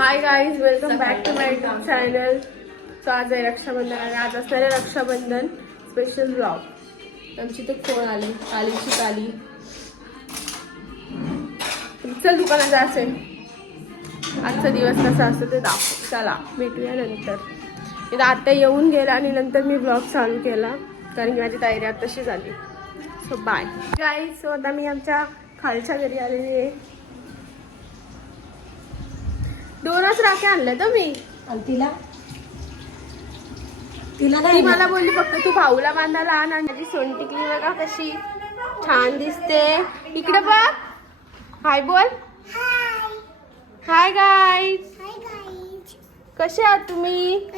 High guys, welcome back to my YouTube channel. So आज आहे रक्षाबंधन आणि आज असणारे रक्षाबंधन स्पेशल ब्लॉग. आमची तर फोन आली कालीची काली. चल दुकानात जायचं. आजचा दिवस कसा असतो ते दाखव. चला भेटूया नंतर. इथं आता येऊन गेला आणि नंतर मी ब्लॉग चालू केला कारण की माझी तयारी आता तशी झाली. So bye guys. सो आता मी आमच्या खालच्या घरी आलेली आहे. दोनच राख्या आणल्या तर मी. तिला ती मला बोलली फक्त तू भाऊला बांधायला आण. आणि माझी सोन टिकली बघा कशी छान दिसते. इकडे बघ. हाय बोल. Hi guys. कसे आहात तुम्ही?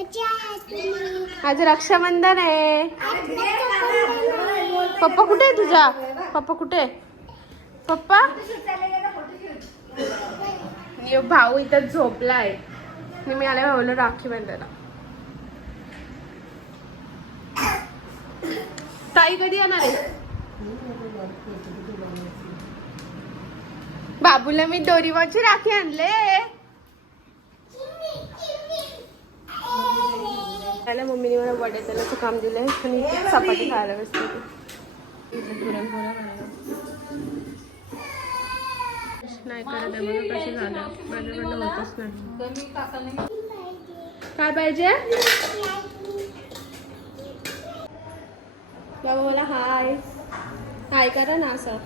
आज रक्षाबंधन आहे. पप्पा कुठे आहे तुझा? पप्पा कुठे? पप्पा भाऊ इथं झोपलाय. मी आले भाऊला राखी बांधायला. ताई कधी येणार आहे? बाबूला मी दोरीवरची राखी आणले. त्याला मम्मीने मला वडे त्याला काम दिलंय आणि चपाती खायला बसते. नाही करत आहे बघा कशी झालं. माझ्याकडनं होतच नाही. काय पाहिजे? बाबा मला हाय हाय करा ना असं.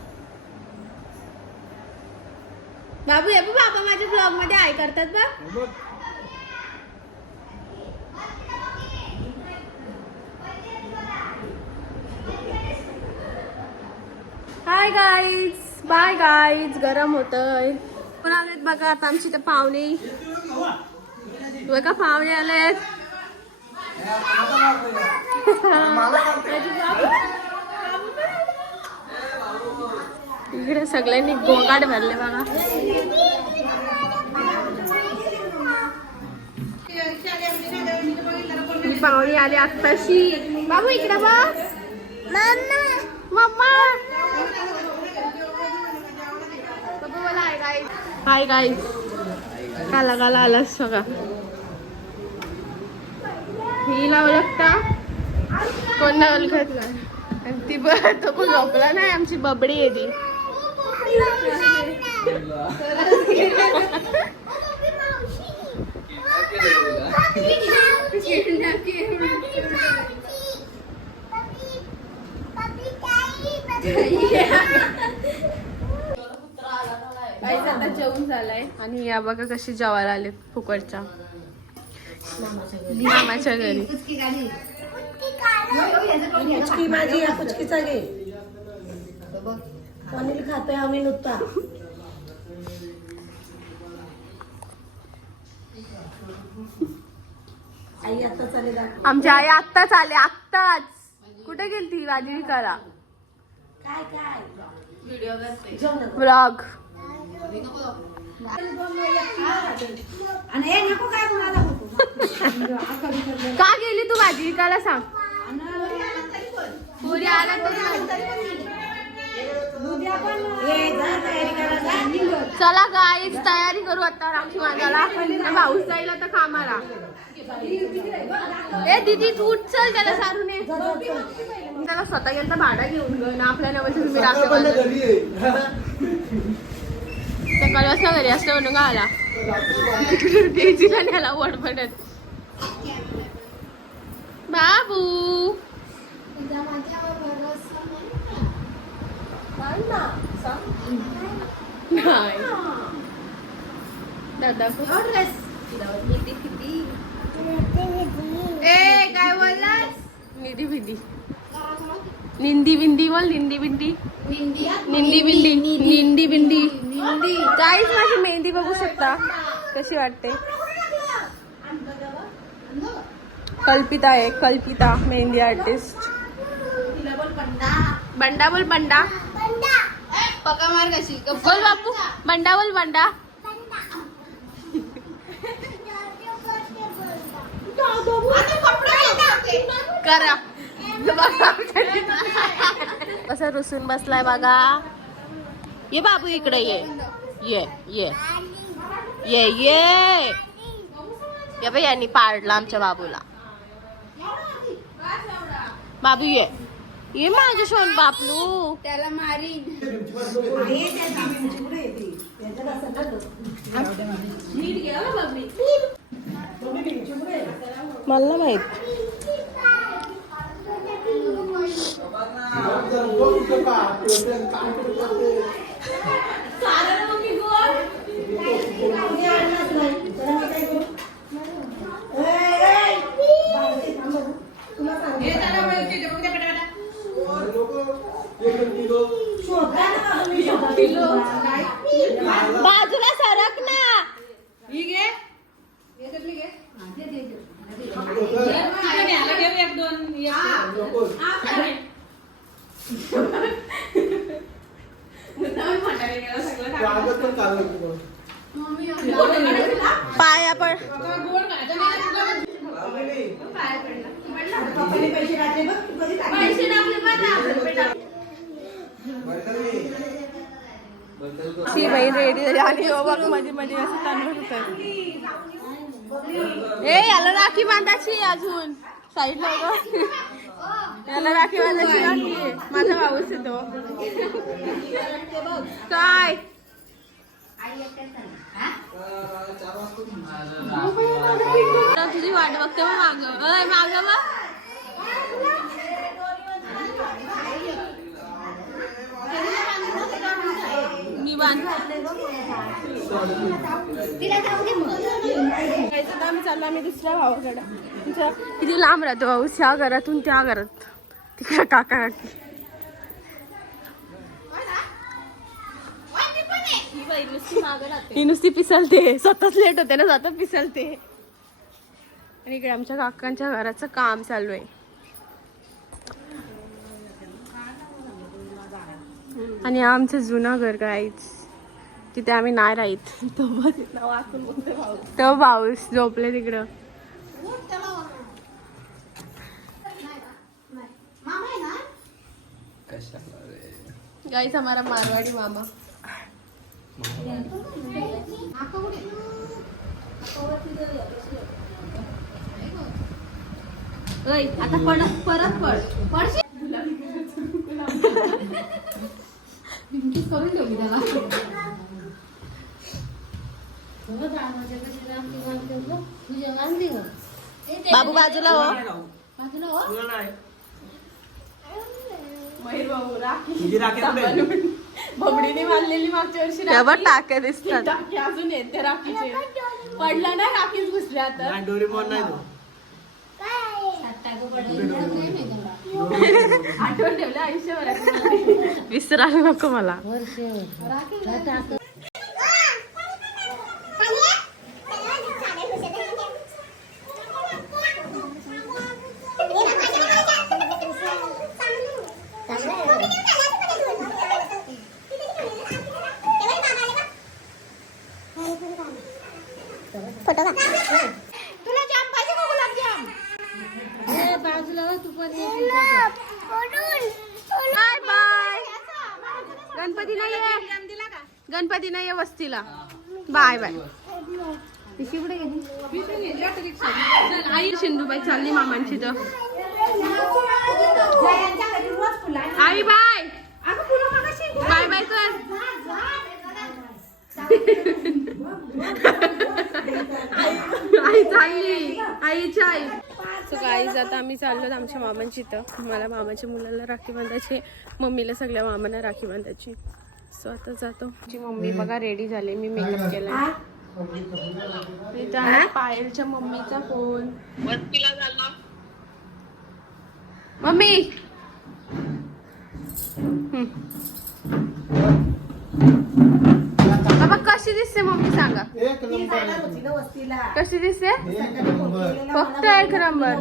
बाबू ये बाबा माझ्या ब्लॉग मध्ये हाय करतात बघ. Hi guys. Bye guys. गरम होतंय. कोण आलेत बघा आता आमची ते पाहुणे बघा. पाहुणे आलेत. इकडे सगळ्यांनी गोंगाट भरले बघा. पाहुणे आले आत्ताशी. बाबू इकडे बघ. मम्मा हाय गाईज. काला काला आलास बघा. हिला ओळखता? कोण नाही ओळखत नाही. ती तो पण झोपला नाही. आमची बबडी आहे ती. आता जेवण झालंय आणि या बघा कशी जेवायला आले फुकटच्या मामाच्या घरी. पुचकी माझी या पुचकीचा घे. पनीर खातोय आम्ही नुसता. आई आता चाले. आमची आई आत्ताच आले. आत्ताच. कुठे गेली ती भाजी विकायला? काय काय ब्लॉग. का गेली तू भाजी विकायला सांग. पुरी आला चला गाईच तयारी करू आता राखी बांधायला. भाऊस जाईल आता कामाला. ए दीदी तू उठ चल. त्याला सारून ये. त्याला स्वतः गेलं तर भाडा घेऊन ग ना. आपल्या नवस तुम्ही राखी बांधा. सकाळी वाजता घरी असलं म्हणून का आला. तेजीला न्याला वडबडत. बाबू नाही दादा ए काय बोललास? निधी बिंदी निंदी बिंदी बोल. निंदी बिंदी निंदी बिंदी निंदी बिंदी. काहीच माझी मेहंदी बघू शकता कशी वाटते. कल्पिता आहे. कल्पिता मेहंदी आर्टिस्ट. बंडा बोल. बंडा पका मार कशी बोल बापू. बंडा बोल. बंडा करा. कसं रुसून बसलाय बघा. ये बाबू इकडे ये. ये ये ये ये या बाई यांनी पाडला आमच्या बाबूला. बाबू ये माझ्या शोन बापलू. त्याला मारी. मला माहित. बाजूला सरक ना. पाया पड. शी बाई रेडी झाली आणि बघ मध्ये मध्ये असं तांदूळ होत. ए याला राखी बांधायची अजून साईडला. याला राखी बांधायची राखी. माझा भाऊच येतो काय. तुझी वाट बघते मग माग बघ. आम्ही चाललो आम्ही दुसऱ्या भावाकडे. किती लांब राहतो भाऊ. ह्या घरातून त्या घरात तिकडे काका काकी. ही नुसती पिसलते. स्वतःच लेट होते ना स्वतः पिसलते. आणि इकडे आमच्या काकांच्या घराचं काम चालू आहे. आणि आमचं जुनं घर गाईच तिथे आम्ही नाही राहत. तो भाऊस झोपले तिकडं. गाईस हमारा मारवाडी मामा. आता परत पड. करून देऊ त्याला. बाबू बाजूला हो. मयूर भाऊ राखी बबडीने बांधलेली मागच्या वर्षी टाक्या दिसतात. टाके अजून येत त्या राखीचे. पडला ना राखीच घुसल्या आता. आठवण ठेवलं आयुष्यभरात. विसरायला नको मला. तुला जाम पाहिजे का गुलाबजाम. Bye bye. गणपती नाहीये. गणपती नाहीये वस्तीला. Bye bye. आई सिंधुबाई चालली मामांची. तर आई बाय बाय बाय कर. आई चालली. आईची आई. सो गाईज आता आम्ही चाललो आमच्या मामांची. इथं मला मामाच्या मुलाला राखी बांधायची. मम्मीला सगळ्या मामांना राखी बांधायची. सो आता जातो. माझी मम्मी बघा रेडी झाली. मी मेकअप केला. इथं आहे पायलच्या मम्मीचा फोन. मम्मी बाबा कशी दिसते मम्मी सांगा. कशी दिसते. फक्त 1 नंबर.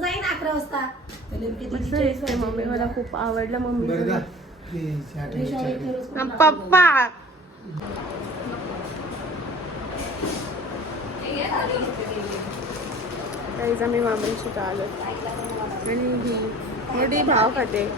जाईन 11 वाजता. मस्त दिसते मम्मी. मला खूप आवडलं मम्मी. पप्पा काहीच आम्ही मामांची का आलो. आणि मोठी भाव खाते.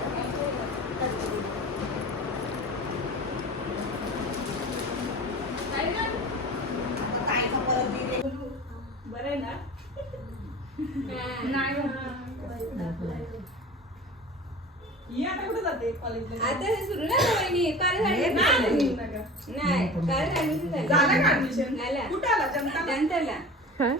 हा?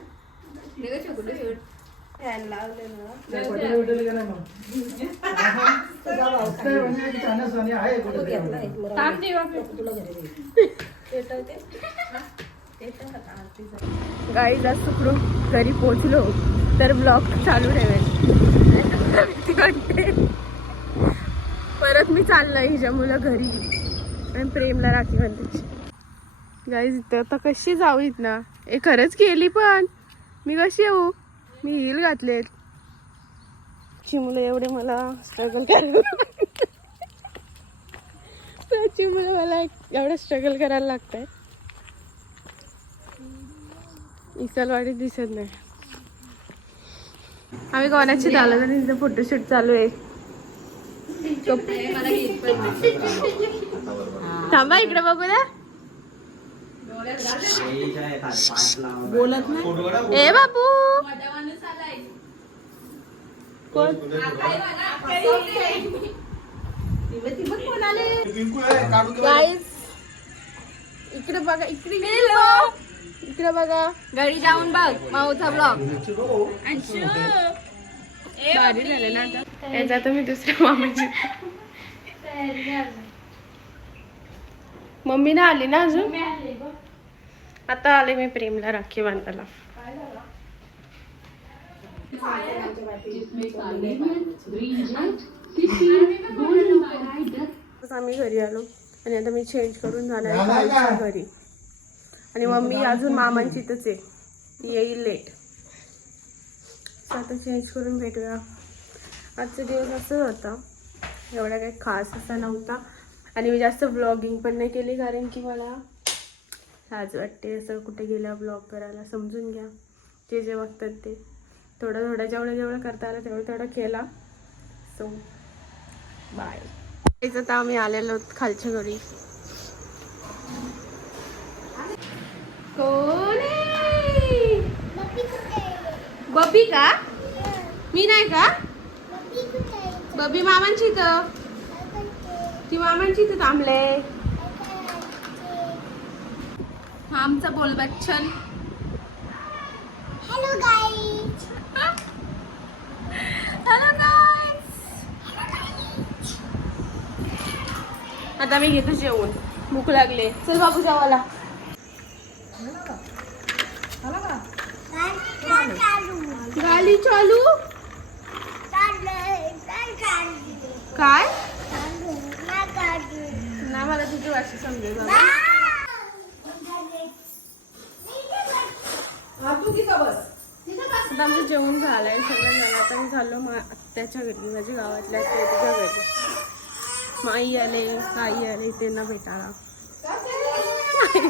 गाईज आज सुखरूप घरी पोचलो तर ब्लॉग चालू ठेवेल. भीती वाटते. परत मी चाललोय हिच्या मुलं घरी आणि प्रेमला राखी बांधायची. गाईज इथं आता कशी जाऊ ना. खरंच केली पण मी कशी येऊ. मी हिल घातलेत. चिमुलं एवढे मला स्ट्रगल चिमुलं मला एवढं स्ट्रगल करायला लागतंय. इचलवाडीत दिसत नाही. आम्ही कोणाची झालं तर तिथं फोटोशूट चालू आहे. थांबा इकडे बघू द्या. बोलत नाही. ए बाबू कोण गाईज इकडे बघा. इकडे बघा. घरी जाऊन बघ माऊचा ब्लॉग. भारी झाले ना. आता याचा तर मी दुसऱ्या मामाची. मम्मी ना आली ना अजून. आता आले मी प्रेमला राखी बांधायला. आम्ही घरी आलो आणि आता मी चेंज करून जाणार आहे घरी. आणि मम्मी अजून मामांची इथंच आहे. येईल लेट. आता चेंज करून भेटूया. आजचा दिवस असंच होता. एवढा काही खास असा नव्हता. आणि मी जास्त ब्लॉगिंग पण नाही केली कारण की मला लाज वाटते असं कुठे गेल्या ब्लॉग करायला. समजून घ्या. जे जे बघतात ते थोडं जेवढं करता आलं तेवढं केला. So bye. आता आम्ही आलेलो खालच्या घरी. कोण आहे? बबी का? मी नाही का? बबी मामांची इथं. ती मामांची इथं थांबले. आमचा बोल Bachchan. Hello guys. Hello guys. आता मी घेतो जेवण. भूक लागले. चल बाबू जेवायला. गाडी चालू. काय ना मला तुझी भाषा समजेल. आता आमचं जेवण झालंय. सगळं झालं. आता मी झालो आत्याच्या घरी. माझ्या गावातल्या आत्याच्या घरी. माई आले, आई आले त्यांना भेटायला.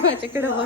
माझ्याकडे बघ.